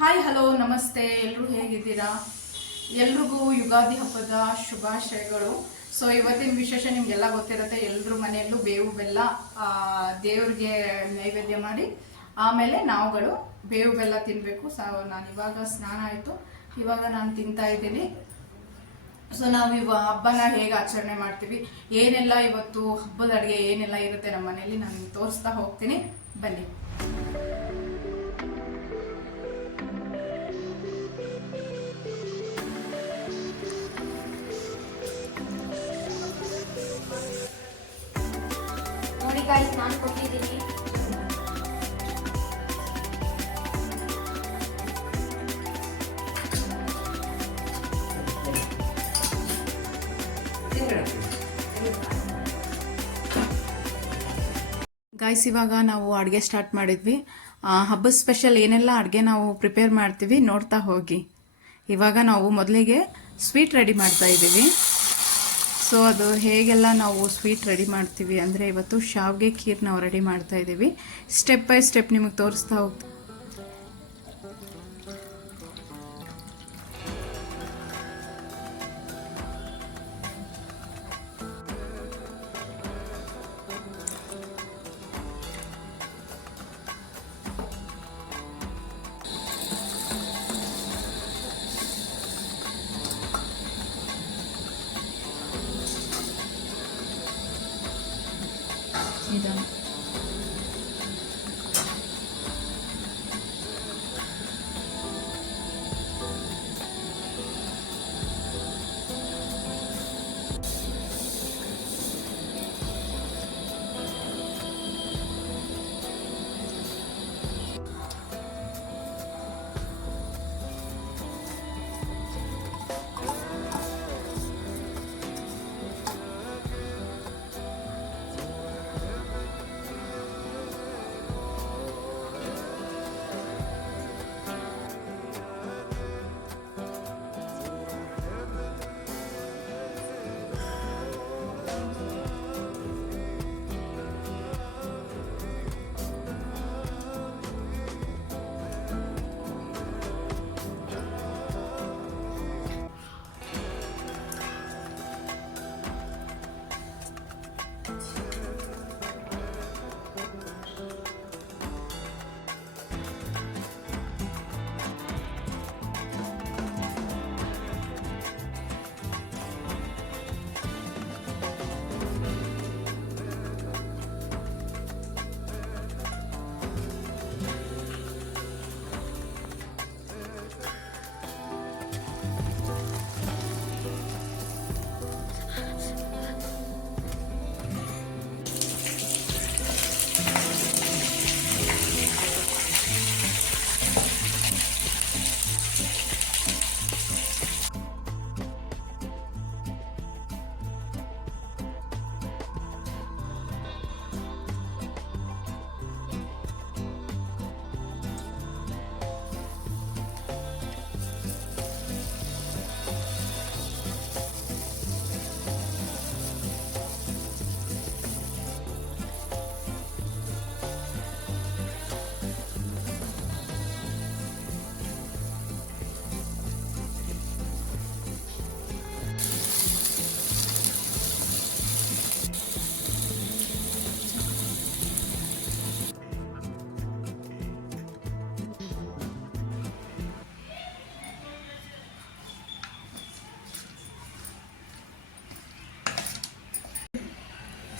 Hi hello ನಮಸ್ತೆ, ಎಲ್ಲರೂ ಹೇಗಿದ್ದೀರಾ? ಎಲ್ರಿಗೂ ಯುಗಾದಿ ಹಬ್ಬದ ಶುಭಾಶಯಗಳು. ಸೊ ಇವತ್ತಿನ ವಿಶೇಷ ನಿಮಗೆಲ್ಲ ಗೊತ್ತಿರುತ್ತೆ. ಎಲ್ಲರೂ ಮನೆಯಲ್ಲೂ ಬೇವು ಬೆಲ್ಲ ದೇವ್ರಿಗೆ ನೈವೇದ್ಯ ಮಾಡಿ ಆಮೇಲೆ ನಾವುಗಳು ಬೇವು ಬೆಲ್ಲ ತಿನ್ನಬೇಕು. ಸೊ ನಾನು ಇವಾಗ ಸ್ನಾನ ಆಯಿತು, ಇವಾಗ ನಾನು ತಿಂತಾ ಇದ್ದೀನಿ. ಸೊ ನಾವು ಹಬ್ಬನ ಹೇಗೆ ಆಚರಣೆ ಮಾಡ್ತೀವಿ, ಏನೆಲ್ಲ ಇವತ್ತು ಹಬ್ಬದ ಅಡುಗೆ ಏನೆಲ್ಲ ಇರುತ್ತೆ ನಮ್ಮ ಮನೆಯಲ್ಲಿ ನಾನು ತೋರಿಸ್ತಾ ಹೋಗ್ತೀನಿ, ಬನ್ನಿ. ನೋಡಿ ಗಾಯ್ಸ್, ನಾನು ಕೊಟ್ಟಿದ್ದೀನಿ. ಗಾಯ್ಸ್, ಇವಾಗ ನಾವು ಅಡುಗೆ ಸ್ಟಾರ್ಟ್ ಮಾಡಿದ್ವಿ. ಹಬ್ಬದ ಸ್ಪೆಷಲ್ ಏನೆಲ್ಲ ಅಡುಗೆ ನಾವು ಪ್ರಿಪೇರ್ ಮಾಡ್ತೀವಿ ನೋಡ್ತಾ ಹೋಗಿ. ಇವಾಗ ನಾವು ಮೊದಲಿಗೆ ಸ್ವೀಟ್ ರೆಡಿ ಮಾಡ್ತಾ ಇದ್ದೀವಿ. ಸೊ ಅದು ಹೇಗೆಲ್ಲ ನಾವು ಸ್ವೀಟ್ ರೆಡಿ ಮಾಡ್ತೀವಿ ಅಂದರೆ, ಇವತ್ತು ಶಾವಿಗೆ ಖೀರ್ ನಾವು ರೆಡಿ ಮಾಡ್ತಾ ಇದ್ದೀವಿ. ಸ್ಟೆಪ್ ಬೈ ಸ್ಟೆಪ್ ನಿಮಗೆ ತೋರಿಸ್ತಾ ಹೋಗ್ತೀವಿ.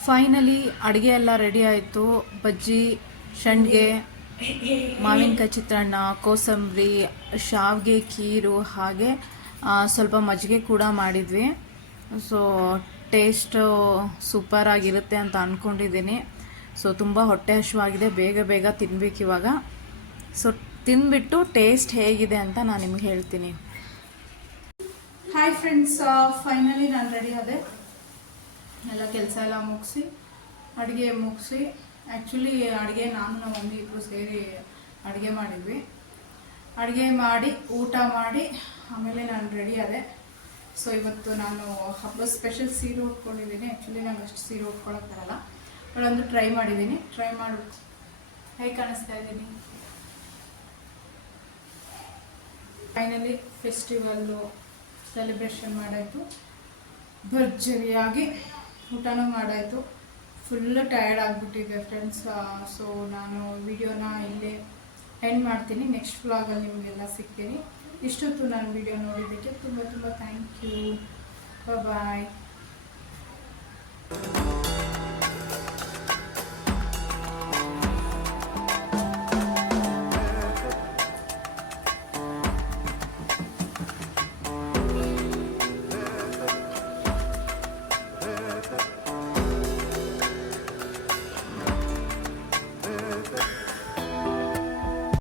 ಫೈನಲಿ ಅಡುಗೆ ಎಲ್ಲ ರೆಡಿ ಆಯಿತು. ಬಜ್ಜಿ, ಸಂಡಿಗೆ, ಮಾವಿನಕಾಯಿ ಚಿತ್ರಾನ್ನ, ಕೋಸಂಬರಿ, ಶಾವಿಗೆ ಖೀರು, ಹಾಗೆ ಸ್ವಲ್ಪ ಮಜ್ಜಿಗೆ ಕೂಡ ಮಾಡಿದ್ವಿ. ಸೊ ಟೇಸ್ಟು ಸೂಪರ್ ಆಗಿರುತ್ತೆ ಅಂತ ಅಂದ್ಕೊಂಡಿದ್ದೀನಿ. ಸೊ ತುಂಬ ಹೊಟ್ಟೆ ಹಸಿವಾಗಿದೆ, ಬೇಗ ಬೇಗ ತಿನ್ಬೇಕು ಇವಾಗ. ಸೊ ತಿಂದ್ಬಿಟ್ಟು ಟೇಸ್ಟ್ ಹೇಗಿದೆ ಅಂತ ನಾನು ನಿಮ್ಗೆ ಹೇಳ್ತೀನಿ. ಹಾಯ್ ಫ್ರೆಂಡ್ಸ್, ಫೈನಲಿ ನಾನು ರೆಡಿ ಆದೆ. ಎಲ್ಲ ಕೆಲಸ ಎಲ್ಲ ಮುಗಿಸಿ ಅಡುಗೆ ಮುಗಿಸಿ, ಆ್ಯಕ್ಚುಲಿ ಅಡುಗೆ ನಾನು ನಮ್ಮ ಮಮ್ಮಿ ಇಬ್ಬರು ಸೇರಿ ಅಡುಗೆ ಮಾಡಿದ್ವಿ. ಅಡುಗೆ ಮಾಡಿ ಊಟ ಮಾಡಿ ಆಮೇಲೆ ನಾನು ರೆಡಿ ಆದೆ. ಸೊ ಇವತ್ತು ನಾನು ಹಬ್ಬದ ಸ್ಪೆಷಲ್ ಸೀರೆ ಉಟ್ಕೊಂಡಿದ್ದೀನಿ. ಆ್ಯಕ್ಚುಲಿ ನಂಗೆ ಅಷ್ಟು ಸೀರೆ ಉಟ್ಕೊಳ್ಳೋಕೆ ಬರಲ್ಲ, ಒಂದು ಟ್ರೈ ಮಾಡಿದ್ದೀನಿ. ಟ್ರೈ ಮಾಡಿ ಹೇಗೆ ಕಾಣಿಸ್ತಾ ಇದ್ದೀನಿ? ಫೈನಲಿ ಫೆಸ್ಟಿವಲ್ಲು ಸೆಲೆಬ್ರೇಷನ್ ಮಾಡಾಯಿತು, ಭರ್ಜರಿಯಾಗಿ ಊಟನೂ ಮಾಡಾಯಿತು. ಫುಲ್ಲು ಟಯರ್ಡ್ ಆಗಿಬಿಟ್ಟಿದೆ ಫ್ರೆಂಡ್ಸ್. ಸೊ ನಾನು ವಿಡಿಯೋನ ಇಲ್ಲೇ ಎಂಡ್ ಮಾಡ್ತೀನಿ. ನೆಕ್ಸ್ಟ್ ವ್ಲಾಗಲ್ಲಿ ನಿಮಗೆಲ್ಲ ಸಿಗ್ತೀನಿ. ಇಷ್ಟೊತ್ತು ನಾನು ವಿಡಿಯೋ ನೋಡಿದ್ದಕ್ಕೆ ತುಂಬ ತುಂಬ ಥ್ಯಾಂಕ್ ಯು. ಬಾಯ್.